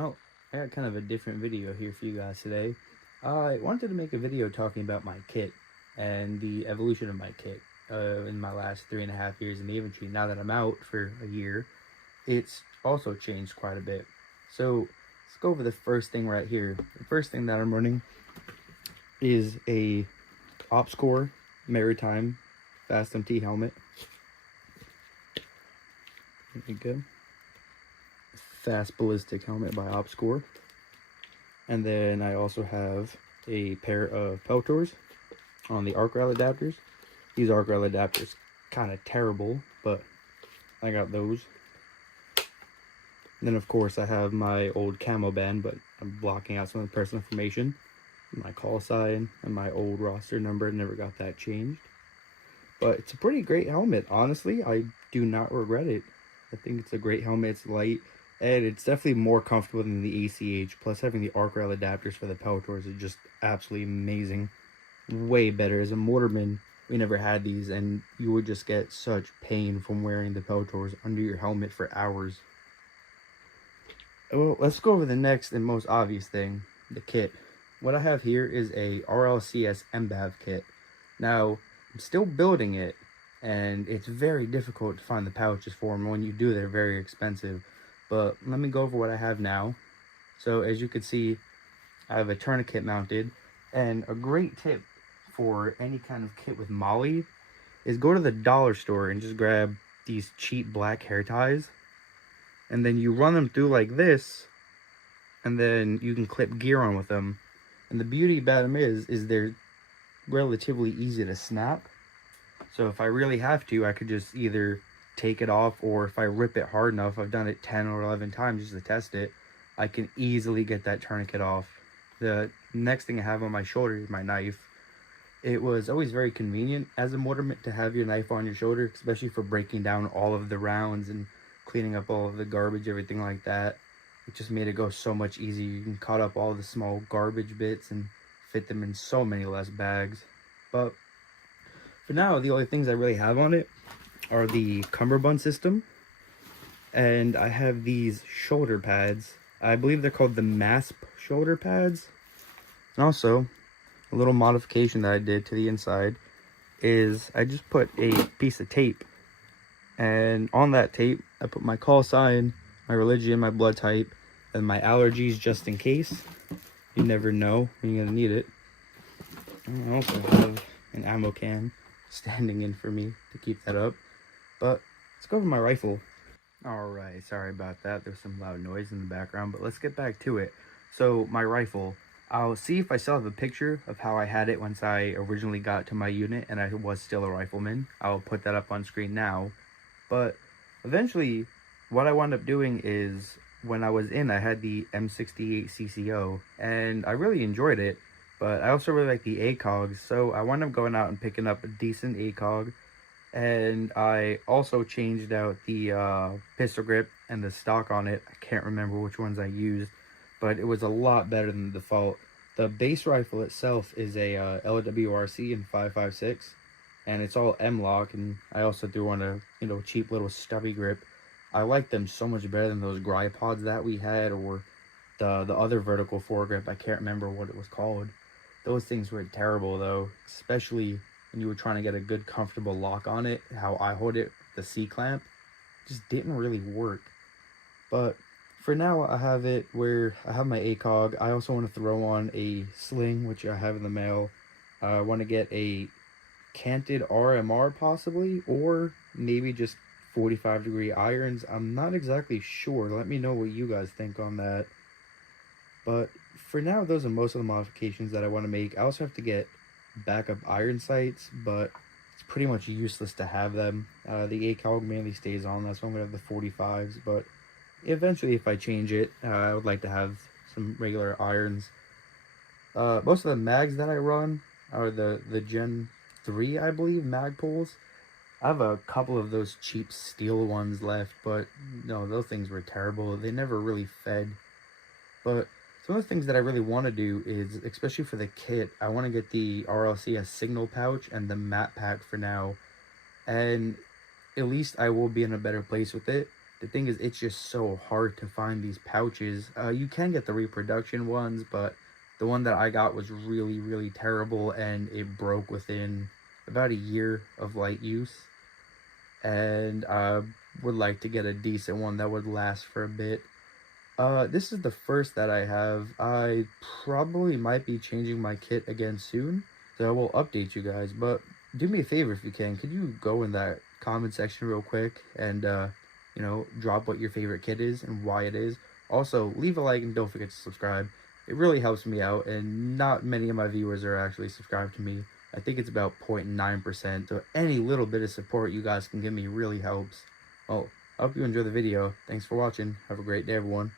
Oh, I got kind of a different video here for you guys today. I wanted to make a video talking about my kit and the evolution of my kit in my last 3.5 years in the infantry. Now that I'm out for a year, it's also changed quite a bit. So let's go over the first thing right here. The first thing that I'm running is a Ops Corps Maritime Fast MT helmet. There you go. Fast ballistic helmet by Ops Corps. And then I also have a pair of peltors on the arc rail adapters. These arc rail adapters kind of terrible, but I got those. And then of course I have my old camo band, but I'm blocking out some of the personal information. My call sign and my old roster number, never got that changed. But it's a pretty great helmet, honestly. I do not regret it. I think it's a great helmet. It's light, and it's definitely more comfortable than the ACH. Plus, having the arc rail adapters for the peltors is just absolutely amazing. Way better. As a mortarman, we never had these, and you would just get such pain from wearing the peltors under your helmet for hours. Well, let's go over the next and most obvious thing, the kit. What I have here is a rlcs mbav kit. Now, I'm still building it, and it's very difficult to find the pouches for them. When you do, they're very expensive. But let me go over what I have now. So as you can see, I have a tourniquet mounted, and a great tip for any kind of kit with molly is go to the dollar store and just grab these cheap black hair ties, and then you run them through like this, and then you can clip gear on with them. And the beauty about them is they're relatively easy to snap. So if I really have to, I could just either take it off, or if I rip it hard enough, I've done it 10 or 11 times just to test it, I can easily get that tourniquet off. The next thing I have on my shoulder is my knife. It was always very convenient as a mortarman to have your knife on your shoulder, especially for breaking down all of the rounds and cleaning up all of the garbage, everything like that. It just made it go so much easier. You can cut up all the small garbage bits and fit them in so many less bags. But for now, the only things I really have on it are the cummerbund system, and I have these shoulder pads. I believe they're called the MASP shoulder pads. And also, a little modification that I did to the inside is I just put a piece of tape, and on that tape I put my call sign, my religion, my blood type, and my allergies, just in case. You never know when you're gonna need it. And I also have an ammo can standing in for me to keep that up. But let's go over my rifle. Alright, sorry about that. There's some loud noise in the background, but let's get back to it. So my rifle, I'll see if I still have a picture of how I had it once I originally got to my unit and I was still a rifleman. I'll put that up on screen now. But eventually, what I wound up doing is, when I was in, I had the M68 CCO, and I really enjoyed it, but I also really like the ACOGs, so I wound up going out and picking up a decent ACOG, and I also changed out the pistol grip and the stock on it. I can't remember which ones I used, but it was a lot better than the default. The base rifle itself is a lwrc in 5.56, and it's all M-lock, and I also threw on a cheap little stubby grip. I like them so much better than those Gripods that we had, or the other vertical foregrip. I can't remember what it was called. Those things were terrible though, especially when you were trying to get a good comfortable lock on it. How I hold it, the C-clamp, just didn't really work. But for now, I have it where I have my ACOG. I also want to throw on a sling, which I have in the mail. I want to get a canted RMR possibly, or maybe just 45-degree irons. I'm not exactly sure. Let me know what you guys think on that. But for now, those are most of the modifications that I want to make. I also have to get backup iron sights, but it's pretty much useless to have them. The ACOG mainly stays on. That's why I'm going to have the 45s, but eventually, if I change it, I would like to have some regular irons. Most of the mags that I run are the Gen 3, I believe, mag pulls. I have a couple of those cheap steel ones left, but no, those things were terrible. They never really fed. But some of the things that I really want to do is, especially for the kit, I want to get the rlcs signal pouch and the mat pack for now. And at least I will be in a better place with it. the thing is, it's just so hard to find these pouches. You can get the reproduction ones, but the one that I got was really, really terrible, and it broke within about a year of light use. And I would like to get a decent one that would last for a bit. This is the first that I have. I probably might be changing my kit again soon, so I will update you guys. But do me a favor if you can. Could you go in that comment section real quick and, you know, drop what your favorite kit is and why it is. Also, leave a like and don't forget to subscribe. It really helps me out, and not many of my viewers are actually subscribed to me. I think it's about 0.9%, so any little bit of support you guys can give me really helps. Well, I hope you enjoy the video. Thanks for watching. Have a great day, everyone.